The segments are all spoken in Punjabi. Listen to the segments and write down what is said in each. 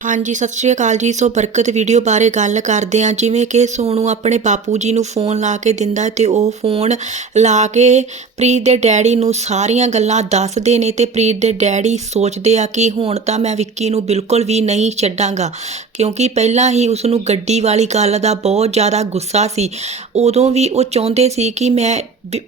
ਹਾਂਜੀ, ਸਤਿ ਸ਼੍ਰੀ ਅਕਾਲ ਜੀ। ਸੋ ਬਰਕਤ ਵੀਡੀਓ ਬਾਰੇ ਗੱਲ ਕਰਦੇ ਹਾਂ। ਜਿਵੇਂ ਕਿ ਸੋਨੂ ਆਪਣੇ ਬਾਪੂ ਜੀ ਨੂੰ ਫੋਨ ਲਾ ਕੇ ਦਿੰਦਾ ਹੈ ਤੇ ਉਹ ਫੋਨ ਲਾ ਕੇ ਪ੍ਰੀਤ ਦੇ ਡੈਡੀ ਨੂੰ ਸਾਰੀਆਂ ਗੱਲਾਂ ਦੱਸਦੇ ਨੇ ਤੇ ਪ੍ਰੀਤ ਦੇ ਡੈਡੀ ਸੋਚਦੇ ਆ ਕਿ ਹੁਣ ਤਾਂ ਮੈਂ ਵਿੱਕੀ ਨੂੰ ਬਿਲਕੁਲ ਵੀ ਨਹੀਂ ਛੱਡਾਂਗਾ। ਕਿਉਂਕਿ ਪਹਿਲਾਂ ਹੀ ਉਸ ਨੂੰ ਗੱਡੀ ਵਾਲੀ ਗੱਲ ਦਾ ਬਹੁਤ ਜ਼ਿਆਦਾ ਗੁੱਸਾ ਸੀ। ਉਦੋਂ ਵੀ ਉਹ ਚਾਹੁੰਦੇ ਸੀ ਕਿ ਮੈਂ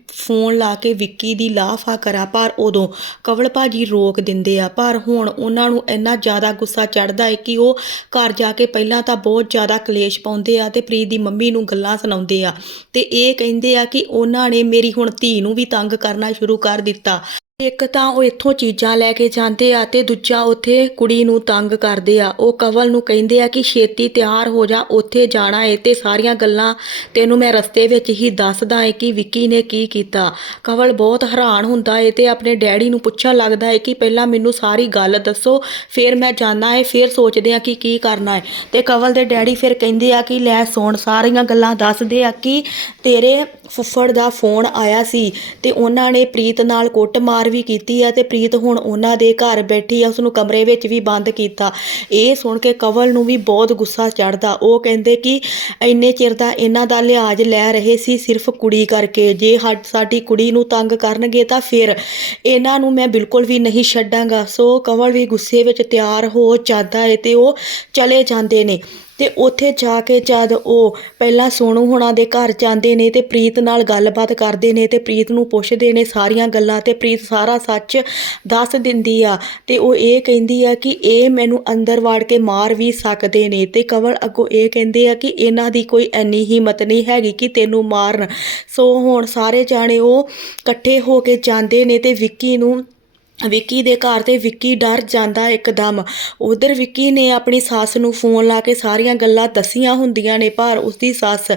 ਫੋਨ ਲਾ ਕੇ ਵਿੱਕੀ ਦੀ ਲਾਫਾ ਕਰਾਂ, ਪਰ ਉਦੋਂ ਕਵਲ ਭਾਜੀ ਰੋਕ ਦਿੰਦੇ ਆ। ਪਰ ਹੁਣ ਉਹਨਾਂ ਨੂੰ ਇੰਨਾ ਜ਼ਿਆਦਾ ਗੁੱਸਾ ਚੜਦਾ ਹੈ ਕਿ ਉਹ ਘਰ ਜਾ ਕੇ ਪਹਿਲਾਂ ਤਾਂ ਬਹੁਤ ਜ਼ਿਆਦਾ ਕਲੇਸ਼ ਪਾਉਂਦੇ ਆ ਤੇ ਪ੍ਰੀਤ ਦੀ ਮੰਮੀ ਨੂੰ ਗੱਲਾਂ ਸੁਣਾਉਂਦੇ ਆ। ਤੇ ਇਹ ਕਹਿੰਦੇ ਆ ਕਿ ਉਹਨਾਂ ਨੇ ਮੇਰੀ ਹੁਣ ਧੀ ਨੂੰ ਵੀ ਤੰਗ ਕਰਨਾ ਸ਼ੁਰੂ ਕਰ ਦਿੱਤਾ। ਇੱਕ ਤਾਂ ਉਹ ਇੱਥੋਂ ਚੀਜ਼ਾਂ ਲੈ ਕੇ ਜਾਂਦੇ ਆ ਤੇ ਦੂਜਾ ਉੱਥੇ ਕੁੜੀ ਨੂੰ ਤੰਗ ਕਰਦੇ ਆ। ਉਹ ਕਵਲ ਨੂੰ ਕਹਿੰਦੇ ਆ ਕਿ ਛੇਤੀ ਤਿਆਰ ਹੋ ਜਾ, ਉੱਥੇ ਜਾਣਾ ਏ ਤੇ ਸਾਰੀਆਂ ਗੱਲਾਂ ਤੈਨੂੰ ਮੈਂ ਰਸਤੇ ਵਿੱਚ ਹੀ ਦੱਸਦਾ ਏ ਕਿ ਵਿੱਕੀ ਨੇ ਕੀ ਕੀਤਾ। ਕਵਲ ਬਹੁਤ ਹੈਰਾਨ ਹੁੰਦਾ ਏ ਤੇ ਆਪਣੇ ਡੈਡੀ ਨੂੰ ਪੁੱਛਣ ਲੱਗਦਾ ਏ ਕਿ ਪਹਿਲਾਂ ਮੈਨੂੰ ਸਾਰੀ ਗੱਲ ਦੱਸੋ, ਫਿਰ ਮੈਂ ਜਾਣਾ ਏ, ਫਿਰ ਸੋਚਦੇ ਆ ਕਿ ਕੀ ਕਰਨਾ ਏ। ਤੇ ਕਵਲ ਦੇ ਡੈਡੀ ਫਿਰ ਕਹਿੰਦੇ ਆ ਕਿ ਲੈ ਸੁਣ, ਸਾਰੀਆਂ ਗੱਲਾਂ ਦੱਸਦੇ ਆ ਕਿ ਤੇਰੇ ਫੁੱਫੜ ਦਾ ਫੋਨ ਆਇਆ ਸੀ ਤੇ ਉਹਨਾਂ ਨੇ ਪ੍ਰੀਤ ਨਾਲ ਕੁੱਟ ਮਾਰ ਵੀ ਕੀਤੀ ਹੈ ਤੇ ਪ੍ਰੀਤ ਹੁਣ ਉਹਨਾਂ ਦੇ ਘਰ ਬੈਠੀ ਆ ਉਸ ਨੂੰ ਕਮਰੇ ਵਿੱਚ ਵੀ ਬੰਦ ਕੀਤਾ। ਇਹ ਸੁਣ ਕੇ ਕਵਲ ਨੂੰ ਵੀ ਬਹੁਤ ਗੁੱਸਾ ਚੜਦਾ ਉਹ ਕਹਿੰਦੇ ਕਿ ਇੰਨੇ ਚਿਰ ਦਾ ਇਹਨਾਂ ਦਾ ਲਿਹਾਜ਼ ਲੈ ਰਹੇ ਸੀ ਸਿਰਫ ਕੁੜੀ ਕਰਕੇ। ਜੇ ਸਾਡੀ ਕੁੜੀ ਨੂੰ ਤੰਗ ਕਰਨਗੇ ਤਾਂ ਫਿਰ ਇਹਨਾਂ ਨੂੰ ਮੈਂ ਬਿਲਕੁਲ ਵੀ ਨਹੀਂ ਛੱਡਾਂਗਾ। ਸੋ ਕਵਲ ਵੀ ਗੁੱਸੇ ਵਿੱਚ ਤਿਆਰ ਹੋ ਜਾਂਦਾ ਹੈ ਤੇ ਉਹ ਚਲੇ ਜਾਂਦੇ ਨੇ। ਤੇ ਉੱਥੇ ਜਾ ਕੇ ਜਦ ਉਹ ਪਹਿਲਾਂ ਸੋਨੂ ਹੁਣਾਂ ਦੇ ਘਰ ਜਾਂਦੇ ਨੇ ਤੇ ਪ੍ਰੀਤ ਨਾਲ ਗੱਲਬਾਤ ਕਰਦੇ ਨੇ ਤੇ ਪ੍ਰੀਤ ਨੂੰ ਪੁੱਛਦੇ ਨੇ ਸਾਰੀਆਂ ਗੱਲਾਂ ਤੇ ਪ੍ਰੀਤ ਸਾਰਾ ਸੱਚ ਦੱਸ ਦਿੰਦੀ ਆ ਤੇ ਉਹ ਇਹ ਕਹਿੰਦੀ ਆ ਕਿ ਇਹ ਮੈਨੂੰ ਅੰਦਰ ਵਾੜ ਕੇ ਮਾਰ ਵੀ ਸਕਦੇ ਨੇ ਤੇ ਕਵਲ ਅੱਗੋਂ ਇਹ ਕਹਿੰਦੇ ਆ ਕਿ ਇਹਨਾਂ ਦੀ ਕੋਈ ਐਨੀ ਹਿੰਮਤ ਨਹੀਂ ਹੈਗੀ ਕਿ ਤੈਨੂੰ ਮਾਰਨ। ਸੋ ਹੁਣ ਸਾਰੇ ਜਾਣੇ ਉਹ ਇਕੱਠੇ ਹੋ ਕੇ ਜਾਂਦੇ ਨੇ ਤੇ ਵਿੱਕੀ ਨੂੰ ਵਿੱਕੀ ਦੇ ਘਰ ਤੇ ਵਿੱਕੀ ਡਰ ਜਾਂਦਾ ਇੱਕਦਮ। ਉਧਰ ਵਿੱਕੀ ਨੇ ਆਪਣੀ ਸੱਸ ਨੂੰ ਫੋਨ ਲਾ ਕੇ ਸਾਰੀਆਂ ਗੱਲਾਂ ਦੱਸੀਆਂ ਹੁੰਦੀਆਂ ਨੇ, ਪਰ ਉਸਦੀ ਸੱਸ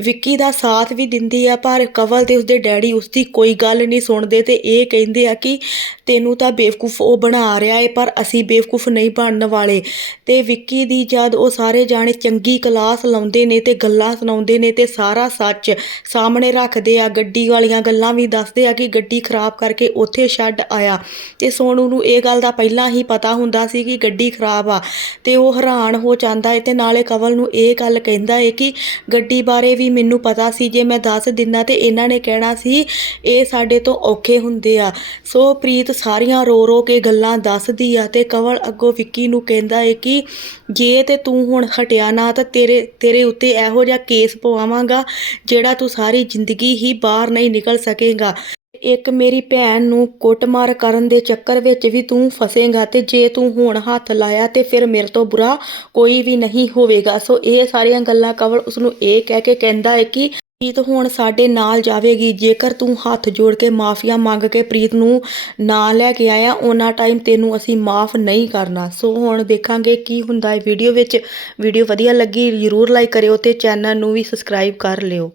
ਵਿੱਕੀ ਦਾ ਸਾਥ ਵੀ ਦਿੰਦੀ ਆ, ਪਰ ਕਵਲ ਤੇ ਉਸਦੇ ਡੈਡੀ ਉਸਦੀ ਕੋਈ ਗੱਲ ਨਹੀਂ ਸੁਣਦੇ ਤੇ ਇਹ ਕਹਿੰਦੇ ਆ ਕਿ ਤੈਨੂੰ ਤਾਂ ਬੇਵਕੂਫ ਉਹ ਬਣਾ ਰਿਹਾ ਏ, ਪਰ ਅਸੀਂ ਬੇਵਕੂਫ ਨਹੀਂ ਬਣਨ ਵਾਲੇ। ਤੇ ਵਿੱਕੀ ਦੀ ਜਦ ਉਹ ਸਾਰੇ ਜਾਣੇ ਚੰਗੀ ਕਲਾਸ ਲਾਉਂਦੇ ਨੇ ਤੇ ਗੱਲਾਂ ਸੁਣਾਉਂਦੇ ਨੇ ਤੇ ਸਾਰਾ ਸੱਚ ਸਾਹਮਣੇ ਰੱਖਦੇ ਆ, ਗੱਡੀ ਵਾਲੀਆਂ ਗੱਲਾਂ ਵੀ ਦੱਸਦੇ ਆ ਕਿ ਗੱਡੀ ਖਰਾਬ ਕਰਕੇ ਉੱਥੇ ਛੱਡ ਆਇਆ। ਤੇ ਸੋਨੂ ਨੂੰ ਇਹ ਗੱਲ ਦਾ ਪਹਿਲਾਂ ਹੀ ਪਤਾ ਹੁੰਦਾ ਸੀ ਕਿ ਗੱਡੀ ਖਰਾਬ ਆ ਤੇ ਉਹ ਹੈਰਾਨ ਹੋ ਜਾਂਦਾ ਹੈ ਤੇ ਨਾਲੇ ਕਵਲ ਨੂੰ ਇਹ ਗੱਲ ਕਹਿੰਦਾ ਹੈ ਕਿ ਗੱਡੀ ਬਾਰੇ ਵੀ ਮੈਨੂੰ ਪਤਾ ਸੀ, ਜੇ ਮੈਂ ਦੱਸ ਦਿੰਨਾ ਤੇ ਇਹਨਾਂ ਨੇ ਕਹਿਣਾ ਸੀ, ਇਹ ਸਾਡੇ ਤੋਂ ਔਖੇ ਹੁੰਦੇ ਆ। ਸੋ ਪ੍ਰੀਤ ਸਾਰੀਆਂ ਰੋ ਰੋ ਕੇ ਗੱਲਾਂ ਦੱਸਦੀ ਆ ਤੇ ਕਵਲ ਅੱਗੋਂ ਵਿੱਕੀ ਨੂੰ ਕਹਿੰਦਾ ਹੈ ਕਿ ਜੇ ਤੇ ਤੂੰ ਹੁਣ ਹਟਿਆ ਨਾ ਤਾਂ ਤੇਰੇ ਤੇਰੇ ਉੱਤੇ ਇਹੋ ਜਿਹਾ ਕੇਸ ਪਵਾਵਾਂਗਾ ਜਿਹੜਾ ਤੂੰ ਸਾਰੀ ਜ਼ਿੰਦਗੀ ਹੀ ਬਾਹਰ ਨਹੀਂ ਨਿਕਲ ਸਕੇਗਾ। ਇੱਕ ਮੇਰੀ ਭੈਣ ਨੂੰ ਕੁੱਟਮਾਰ ਕਰਨ ਦੇ ਚੱਕਰ ਵਿੱਚ ਵੀ ਤੂੰ ਫਸੇਗਾ ਤੇ ਜੇ ਤੂੰ ਹੁਣ ਹੱਥ ਲਾਇਆ ਤੇ ਫਿਰ ਮੇਰੇ ਤੋਂ ਬੁਰਾ ਕੋਈ ਵੀ ਨਹੀਂ ਹੋਵੇਗਾ। ਸੋ ਇਹ ਸਾਰੀਆਂ ਗੱਲਾਂ ਕਵਲ ਉਸ ਨੂੰ ਇਹ ਕਹਿ ਕੇ ਕਹਿੰਦਾ ਹੈ ਕਿ ਪ੍ਰੀਤ ਹੁਣ ਸਾਡੇ ਨਾਲ ਜਾਵੇਗੀ। ਜੇਕਰ ਤੂੰ ਹੱਥ ਜੋੜ ਕੇ ਮਾਫੀਆ ਮੰਗ ਕੇ ਪ੍ਰੀਤ ਨੂੰ ਨਾ ਲੈ ਕੇ ਆਇਆ ਉਹਨਾਂ ਟਾਈਮ ਤੈਨੂੰ ਅਸੀਂ ਮਾਫ ਨਹੀਂ ਕਰਨਾ। ਸੋ ਹੁਣ ਦੇਖਾਂਗੇ ਕੀ ਹੁੰਦਾ ਹੈ। ਵੀਡੀਓ ਵਿੱਚ ਵੀਡੀਓ ਵਧੀਆ ਲੱਗੀ ਜ਼ਰੂਰ ਲਾਈਕ ਕਰਿਓ ਤੇ ਚੈਨਲ ਨੂੰ ਵੀ ਸਬਸਕ੍ਰਾਈਬ ਕਰ ਲਿਓ।